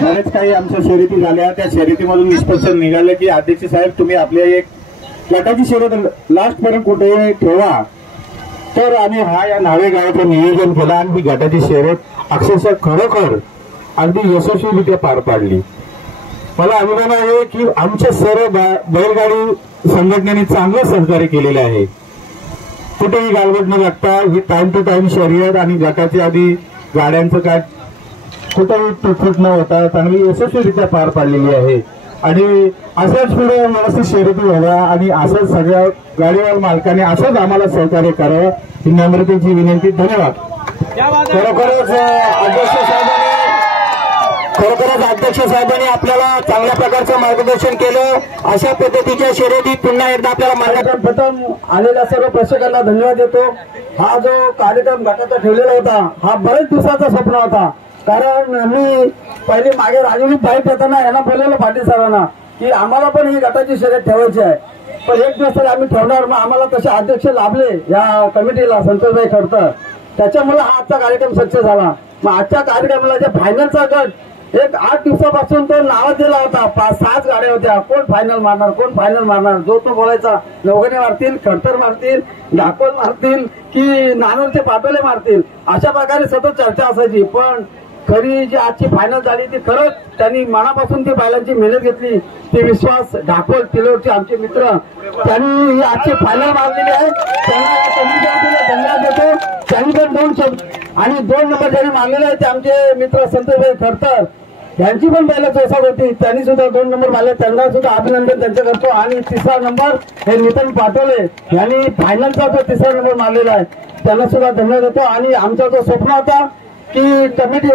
बरेच काही आमच्या शर्यती झाल्या, त्या शर्यतीमधून निष्पक्ष निघाले की अध्यक्ष साहेब तुम्ही आपल्या एक गटाची शर्यत लास्ट पर्यंत कुठे ठेवा. तर आम्ही या न्हावे गावाचं नियोजन केलं आणि ही गटाची शर्यत अक्षरशः खरोखर अगदी यशस्वीरित्या पार पाडली. मला अभिमान आहे की आमच्या सर्व बैलगाडी संघटनेने चांगलं सहकार्य केलेलं आहे. कुठेही गालबोट न लागता ही टाइम टू टाइम शर्यत आणि गटाची आधी गाड्यांचं काय कुठेही तुटफूट न होता चांगली यशस्वीरित्या पार पाडलेली आहे. आणि अशाच पुढे व्यवस्थित शर्यती व्हाव्या आणि असंच सगळ्या गाडीवाल मालकाने असंच आम्हाला सहकार्य करावं ही नम्रतेची विनंती. धन्यवाद. खरोखरच अध्यक्ष साहेबांनी आपल्याला चांगल्या प्रकारचं मार्गदर्शन केलं. अशा पद्धतीच्या शर्यती पुन्हा एकदा आपल्याला मार्गदर्शन. प्रथम आलेल्या सर्व प्रेक्षकांना धन्यवाद देतो. हा जो कार्यक्रम गटाचा ठेवलेला होता हा बरेच दिवसाचा स्वप्न होता. कारण मी पहिले मागे राजवीर भाई प्रताना यांना बोललेलं पाटील सरांना की आम्हाला पण ही गटाची शर्यत ठेवायची आहे. पण एक दिवस आम्ही ठेवणार. मग आम्हाला तसे अध्यक्ष लाभले या कमिटीला संतोषभाई खडतर. त्याच्यामुळे हा आजचा कार्यक्रम सक्सेस झाला. मग आजच्या कार्यक्रमाला जे फायनलचा गट एक 8 दिवसापासून तो नाव दिला होता. 5-6 गाड्या होत्या. कोण फायनल मारणार कोण फायनल मारणार जो तो बोलायचा. नवगणे मारतील, खडतर मारतील, डाकोल मारतील की नानूरचे पाटोले मारतील अशा प्रकारे सतत चर्चा असायची. पण खरी जी आजची फायनल झाली ती खरंच त्यांनी मनापासून ती बैलांची मेहनत घेतली. ते विश्वास ढाकोल तिलोरचे आमचे मित्र त्यांनी ही आजची फायनल मारलेली आहे. त्यांना या कमिटीला धन्यवाद देतो. त्यांनी पण 2 शब्द आणि 2 नंबर ज्यांनी मारलेले आहेत ते आमचे मित्र संतोषभाई खडतर यांची पण बैल चौसाट होती. त्यांनी सुद्धा 2 नंबर मारले. त्यांना सुद्धा अभिनंदन त्यांचं करतो. आणि 3रा नंबर हे नितीन पाटोले यांनी फायनलचा जो 3रा नंबर मारलेला आहे त्यांना सुद्धा धन्यवाद देतो. आणि आमचा जो स्वप्न होता की कमिटी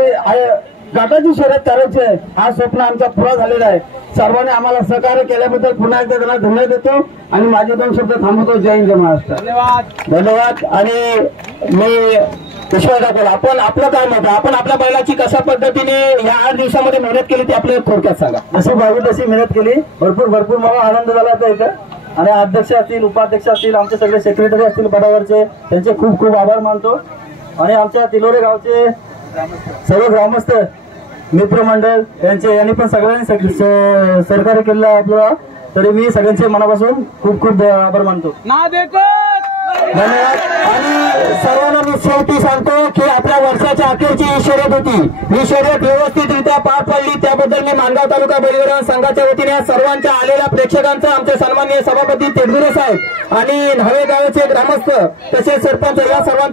गटाची शर्यत करायची आहे हा स्वप्न आमचा पुरा झालेला आहे. सर्वांनी आम्हाला सहकार्य केल्याबद्दल पुन्हा एकदा त्यांना धन्यवाद देतो आणि माझे 2 शब्द थांबवतो. जय हिंद, जय महाराष्ट्र. धन्यवाद. आणि मी विश्वास दाखवला आपण आपलं काय मत आहे. आपण आपल्या बैलाची कशा पद्धतीने या 8 दिवसामध्ये मेहनत केली ती आपल्याला थोडक्यात सांगा. जशी भावी तशी मेहनत केली. भरपूर मला आनंद झाला होता इथं. आणि अध्यक्ष असतील, उपाध्यक्ष असतील, आमचे सगळे सेक्रेटरी असतील बडावरचे त्यांचे खूप आभार मानतो. आणि आमच्या तिलोरे गावचे सर्व ग्रामस्थ मित्रमंडळ यांनी पण सगळ्यांनी सहकार्य केलं आपल्याला. तरी मी सगळ्यांचे मनापासून खूप आभार मानतो. धन्यवाद. आणि सर्वांना मी शेवटी सांगतो की आपल्या वर्षाच्या अखेरची ही शर्यत होती. ही शर्यत व्यवस्थितरित्या पार पडली त्याबद्दल मी माणगाव तालुका बैलगाडा संघाच्या वतीने सर्वांच्या आलेल्या प्रेक्षकांचा, आमचे सन्माननीय सभापती तेडगुरे साहेब आणि न्हावे गावाचे ग्रामस्थ तसेच सरपंच या सर्वांचा